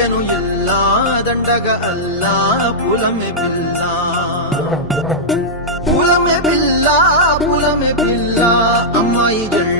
గుండెను ఇల్లా దండగ అల్లా పులమే పిల్ల పులమే పిల్ల పులమే పిల్ల అమ్మాయి జెండా